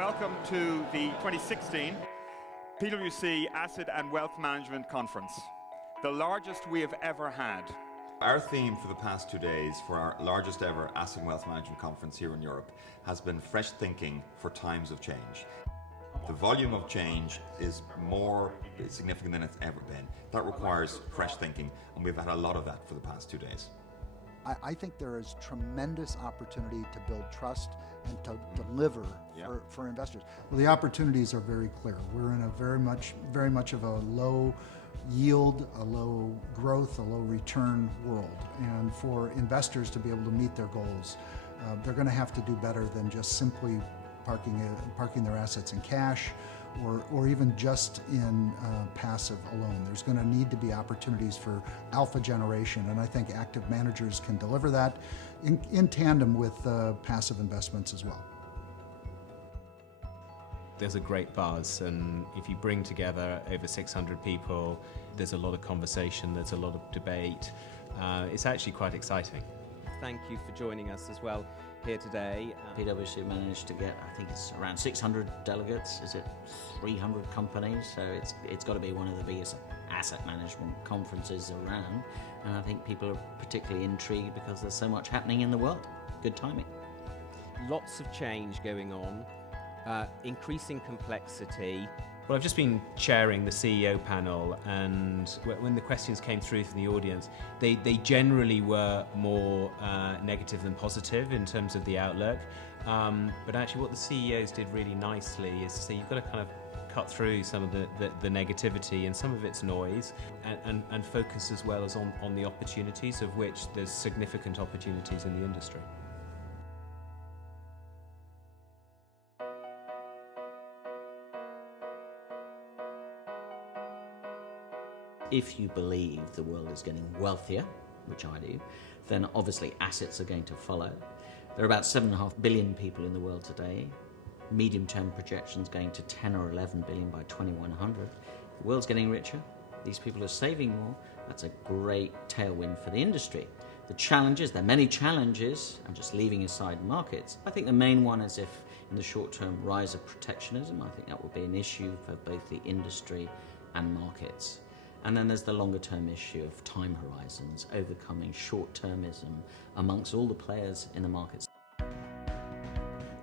welcome to the 2016 PwC Asset and Wealth Management Conference, the largest we have ever had. Our theme for the past 2 days for our largest ever Asset and Wealth Management Conference here in Europe has been fresh thinking for times of change. The volume of change is more significant than it's ever been. That requires fresh thinking, and we've had a lot of that for the past 2 days. I think there is tremendous opportunity to build trust and to deliver for investors. Well, the opportunities are very clear. We're in a very much of a low yield, a low growth, a low return world. And for investors to be able to meet their goals, they're going to have to do better than just simply parking their assets in cash or even just in passive alone. There's going to need to be opportunities for alpha generation, and I think active managers can deliver that in tandem with passive investments as well. There's a great buzz, and if you bring together over 600 people, there's a lot of conversation, there's a lot of debate. It's actually quite exciting. Thank you for joining us as well here today. PwC managed to get, I think it's around 600 delegates. Is it 300 companies? So it's got to be one of the biggest asset management conferences around. And I think people are particularly intrigued because there's so much happening in the world. Good timing. Lots of change going on, increasing complexity. Well, I've just been chairing the CEO panel, and when the questions came through from the audience, they generally were more negative than positive in terms of the outlook. But actually what the CEOs did really nicely is to say you've got to kind of cut through some of the negativity and some of its noise and focus as well as on the opportunities, of which there's significant opportunities in the industry. If you believe the world is getting wealthier, which I do, then obviously assets are going to follow. There are about 7.5 billion people in the world today. Medium-term projections going to 10 or 11 billion by 2100. The world's getting richer. These people are saving more. That's a great tailwind for the industry. The challenges, there are many challenges, I'm just leaving aside markets. I think the main one is if in the short term rise of protectionism. I think that will be an issue for both the industry and markets. And then there's the longer term issue of time horizons, overcoming short-termism amongst all the players in the markets.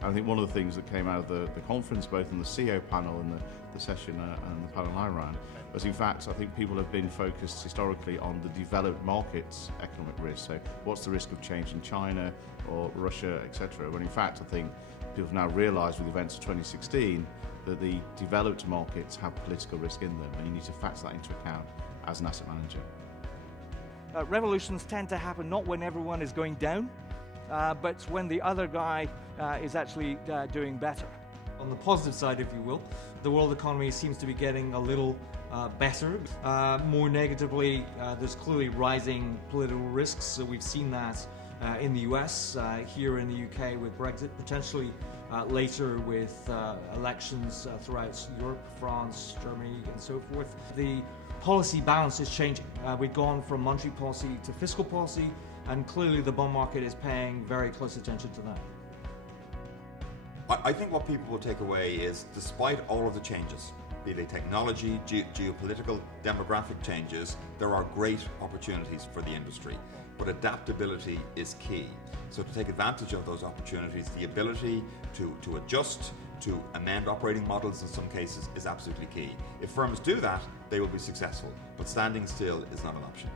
I think one of the things that came out of the conference, both in the CEO panel and the session and the panel I ran, was in fact I think people have been focused historically on the developed markets economic risk. So what's the risk of change in China or Russia, etc. When in fact I think people have now realised with the events of 2016 that the developed markets have political risk in them, and you need to factor that into account as an asset manager. Revolutions tend to happen not when everyone is going down, but when the other guy is actually doing better. On the positive side, if you will, the world economy seems to be getting a little better. More negatively, there's clearly rising political risks, so we've seen that in the US, here in the UK with Brexit, potentially later with elections throughout Europe, France, Germany and so forth. The policy balance is changing. We've gone from monetary policy to fiscal policy, and clearly the bond market is paying very close attention to that. I think what people will take away is, despite all of the changes, be they technology, geopolitical, demographic changes, there are great opportunities for the industry. But adaptability is key. So to take advantage of those opportunities, the ability to adjust, to amend operating models in some cases is absolutely key. If firms do that, they will be successful. But standing still is not an option.